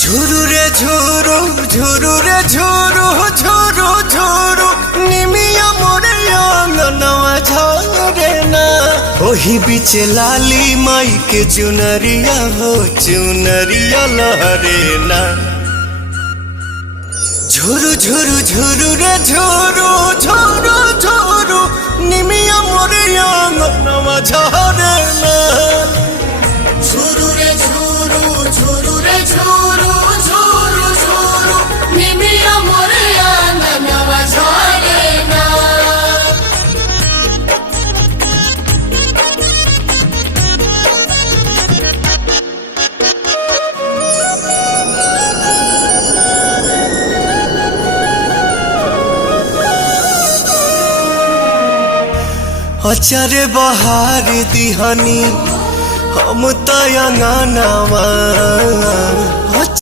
झुरु रे झुरु झुरु रे झुरु झुरु झुरु निमिया मोरे अंगनवा झरे ना। ओही बीच लाली माई के चुनरिया हो चुनरिया लहरे ना। झुरु झुरु झुरु रे झुरु झुरु झुरु निमिया मोरे अंगनवा झरे ना। झुरु रे झुरु झुरु रे झुरु झुरु झुरु निमिया मोरे अंगनवा झरे ना। अचारे बहार दिहनी हम तयंगनवा